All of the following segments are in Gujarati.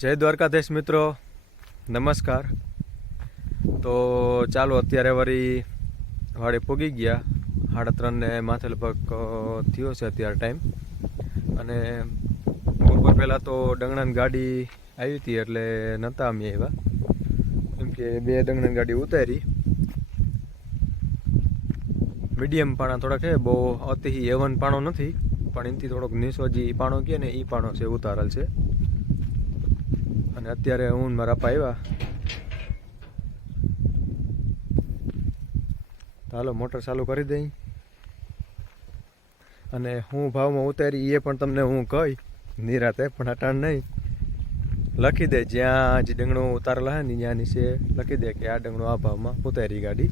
જય દ્વારકાધીશ મિત્રો. નમસ્કાર. તો ચાલો, અત્યારે વળી વાડે પૂગી ગયા. સાડા ત્રણને માથે લગભગ થયો છે અત્યારે ટાઈમ અને બપોર પહેલાં તો ડંગણાની ગાડી આવી હતી એટલે નહોતા અમે આવ્યા. કેમ કે બે ડંગણાની ગાડી ઉતારી. મીડિયમ પાણા થોડાક છે, બહુ અતિ એવન પાણો નથી. પણ એનાથી થોડોક જે પાણો કહે ને એ પાણો છે, ઉતારેલ છે. અને અત્યારે હું મારા પપ્પા આવ્યા હાલો, મોટર ચાલુ કરી દઈ. અને હું ભાવમાં ઉતારી, એ પણ તમને હું કહી. નિરાતે પણ અટાણ નહીં. લખી દે, જ્યાં જે ડંગણું ઉતારેલા હે ને, ત્યાં નીચે લખી દે કે આ ડંગણું આ ભાવમાં ઉતારી ગાડી.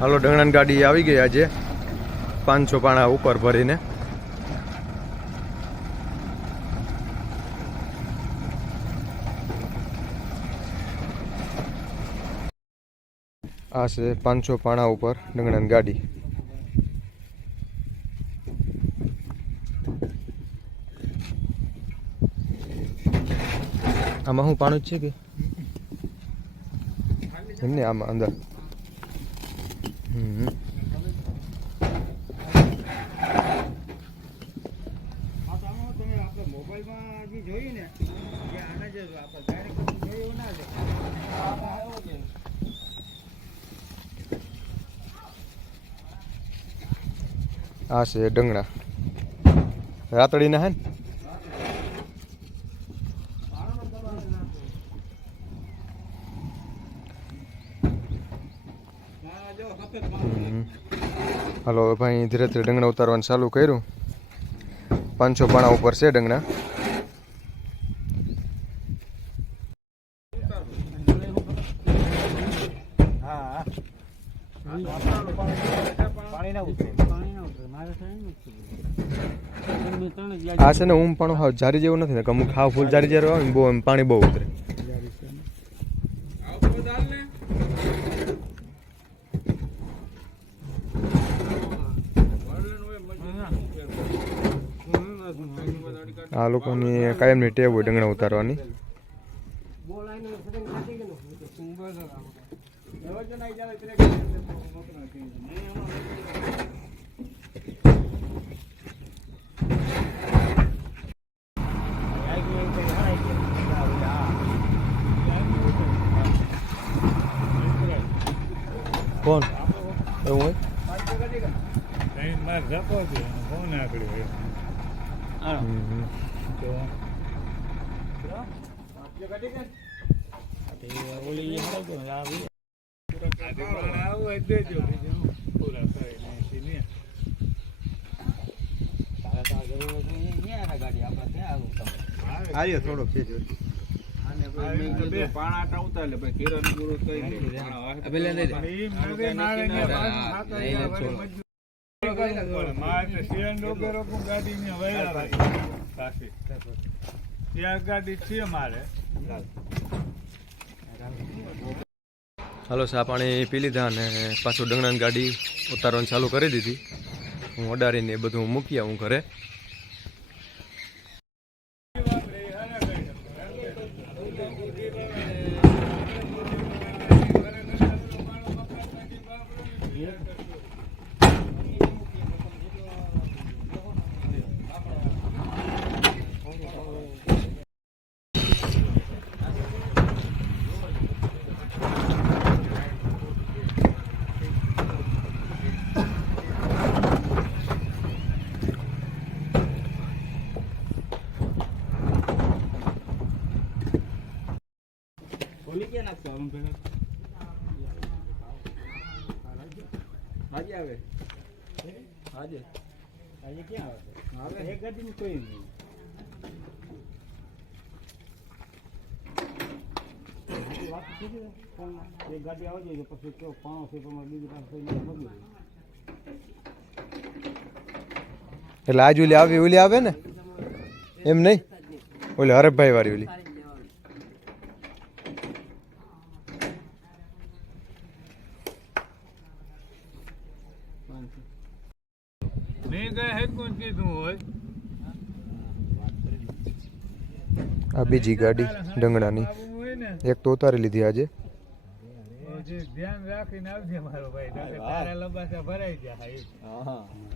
હાલો, ડંગણાની ગાડી આવી ગઈ આજે. પાંચસો પાણા ઉપર ભરીને. આ છે પાંચસો પાણા ઉપર ડંગણાની ગાડી. આમાં હું પાણું જ છે કે? એમને આમાં અંદર. હમ આ તો આમાં તમે આપણે મોબાઈલમાં જે જોયું ને કે આને જે આપણે direct જોયું ના છે આ આવ્યો છે આ છે ડંગણા. રાતડીના હે ને. હાલો, ભાઈ ધીરે ધીરે ડંગણા ઉતારવાનું ચાલુ કર્યું. પાંચસો પાણા ઉપર છે ડંગણા. પાણી ના ઉતરે. આ છે ને ઊમ પણ હાવ જારી જેવું નથી ને અમુક હાવ ફૂલ જારી જેવું આવે બહુ એમ પાણી બહુ ઉતરે. આ લોકોની કાયમની ટેવ હોય ડંગણા ઉતારવાની. કોણ? એવું હોય? હમ. આર્યો થોડોક છે હાલો સા પાણી પી લીધા અને પાછું ડંગણાની ગાડી ઉતારવાની ચાલુ કરી દીધી. હું અડાડીને એ બધું મૂકી આવું ઘરે. ખોલી ક્યાં નાખશો આમ આજે આવે. આજે આજે ક્યાં આવે? આવે. એક ગાડી કોઈ નહીં. વાત થઈ ગઈ ફોનમાં. એક ગાડી આવી જાય પછી કેવો પાણો છે તમારે બીજી પાસે મળી એટલે આજ ઓલી આવી ઓલી આવે ને? એમ નહીં? ઓલી હરફભાઈ વાળી ઓલી. મેં કઈ હેડફોન કીધું હોય? આ બીજી ગાડી ડંગણાની. એક તો ઉતારી લીધી આજે. ધ્યાન રાખીને આવજે મારો ભાઈ તારા લબાસા ભરાઈ જાય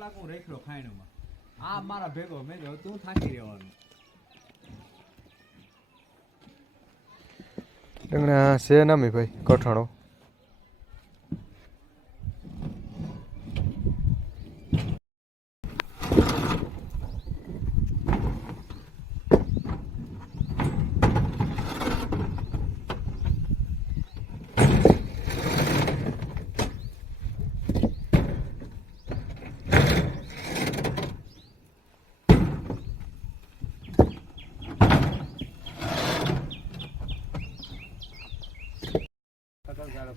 કલાક હું રાખ્યો ખાઈણમાં આ મારા ભેગો મેં કીધું તું થાકી રહેવાનું. ડંગણા, છે નામી ભાઈ કઠાણો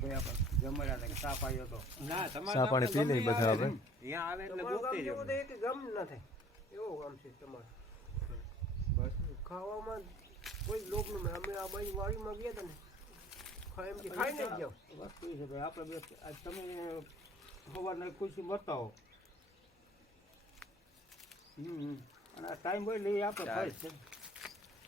હતા કે આવ્યો હતો ના તમારે પાણી પી લઈ બધા હવે. અહીંયા આવે એટલે ગોતે જ એક ગમ ન થાય. એવો ગામ છે તમારે. બસ. ખાવામાં કોઈ લોકનું અમે આ બાજુ વાડીમાં ગયા હતા ને ખાઈ એમ કે ખાઈને જ જાઓ. વસ્તુ છે ભાઈ આપણે બે આજ તમે સવારના ખુશી બતાવો હમ અને આ ટાઈમ હોય લઈ આપણે ખાઈ છે.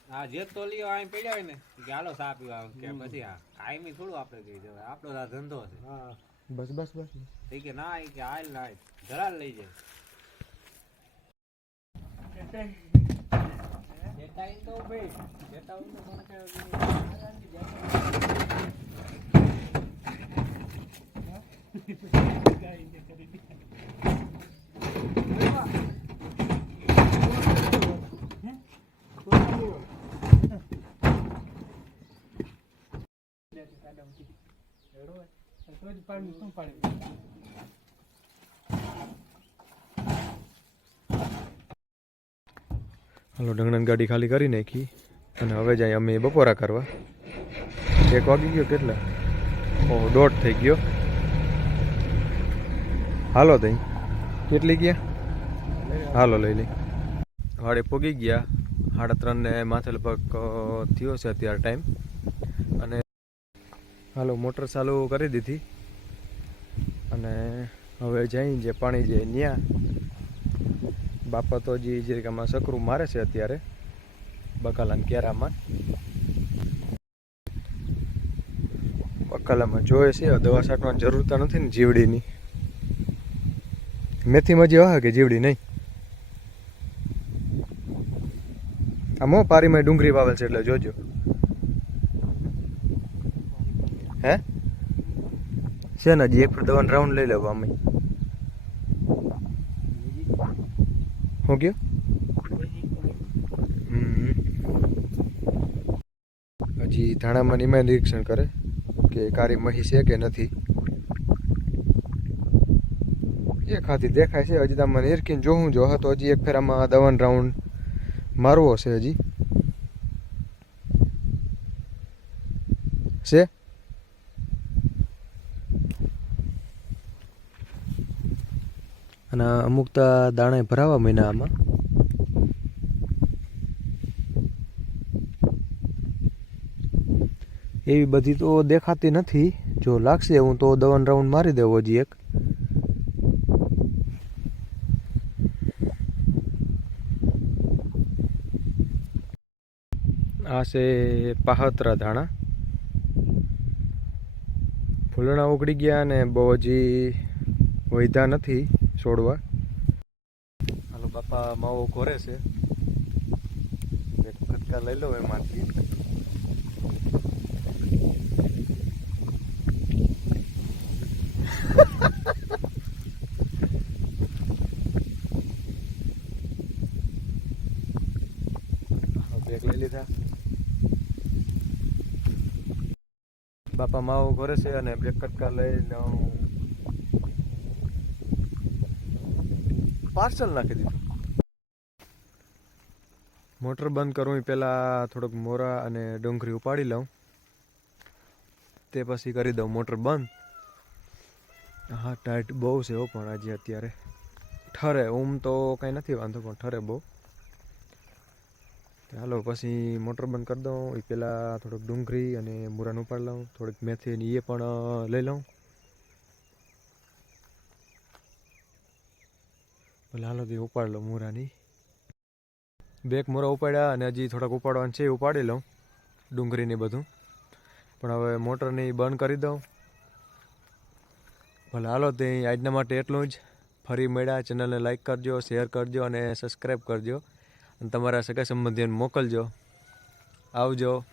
હા જે તો લ્યો અહીં પડ્યા હોય ને કે હાલો સા પીવા કે પછી હા કાયમી થોડું આપણે કહી દેવાય આપણો તો આ ધંધો છે. હા. બસ બસ બસ. એ કે ના એ કે હાલ ના જરા ધરાલ લઈ જાય. જેતા ઇન તો ભાઈ જેતા ઇન તો મને હાલો, ડંગણાની ગાડી ખાલી કરી નાખી અને હવે જાય અમે બપોરા કરવા. એક વાગી ગયો કેટલા? ઓહ દોઢ થઈ ગયો. હાલો તઈ. કેટલી ગયા? હાલો, લઈ લઈ હાડે પોગી ગયા. સાડા ત્રણ ને માથે લગભગ થયો છે અત્યારે ટાઈમ હાલો, મોટર ચાલુ કરી દીધી. અને હવે જઈ જે પાણી જે ન્યા, બાપા તો હજી આમાં સકરું મારે છે અત્યારે, બકાલાના કેરામાં. બકાલામાં જોવે છે દવા છાંટવાની જરૂર તો નથી ને જીવડીની. મેથીમાં જે વાહ કે જીવડી નહીં? આમ મો પારીમાં ડુંગળી વાવેલ છે એટલે જોજો. હે? છે ને, હજી એક દવાનો રાઉન્ડ લઈ લેવા અમે. શું હમ. હજી ધાણામાં નિમાય નિરીક્ષણ કરે કે કારી મહી છે કે નથી. એ ખાતી દેખાય છે. હજી તમે નિરખીને જોવું જો. તો હજી એક ફેરામાં દવન રાઉન્ડ મારવો છે હજી. છે? અને અમુક તો દાણે ભરાવા મહિના આમાં. એવી બધી તો દેખાતી નથી. જો લાગશે હું તો દવન રાઉન્ડ મારી દેવો હજી એક. આ છે પાહતરા ધાણા. ફૂલણા ઉગડી ગયા અને બહુ હજી વૈધા નથી. છોડવા. હાલો બાપા, માવો ઘોરે છે. એક ફટકા લઈ લો એમાંથી. બેગ લઈ લીધા. બાપા, માવો ઘરે છે અને બે કટકા લઈને પાર્સલ નાખી દીધું. મોટર બંધ કરું એ પહેલાં થોડોક મોરા અને ડુંગળી ઉપાડી લઉં. તે પછી કરી દઉં મોટર બંધ. હા, ટાઈટ બહુ છે એવો પણ આજે અત્યારે ઠરે. ઊમ તો કાંઈ નથી, વાંધો, પણ ઠરે બહુ. ચાલો પછી મોટર બંધ કરી દઉં. એ પહેલાં થોડુંક ડુંગળી અને મૂરાનું ઉપાડી લઉં. થોડીક મેથી એ પણ લઈ લઉં. હાલો તે ઉપાડ લઉં મુરાની. બેક મોરા ઉપાડ્યા અને હજી થોડાક ઉપાડવાનું છે એ ઉપાડી લઉં ડુંગળીને બધું. પણ હવે મોટરની બંધ કરી દઉં. ભલે હાલો તે આજના માટે એટલું જ. ફરી મળ્યા ચેનલને લાઈક કરજો શેર કરજો અને સબસ્ક્રાઈબ કરજો. અને તમારા સગા સંબંધીઓને મોકલજો. આવજો.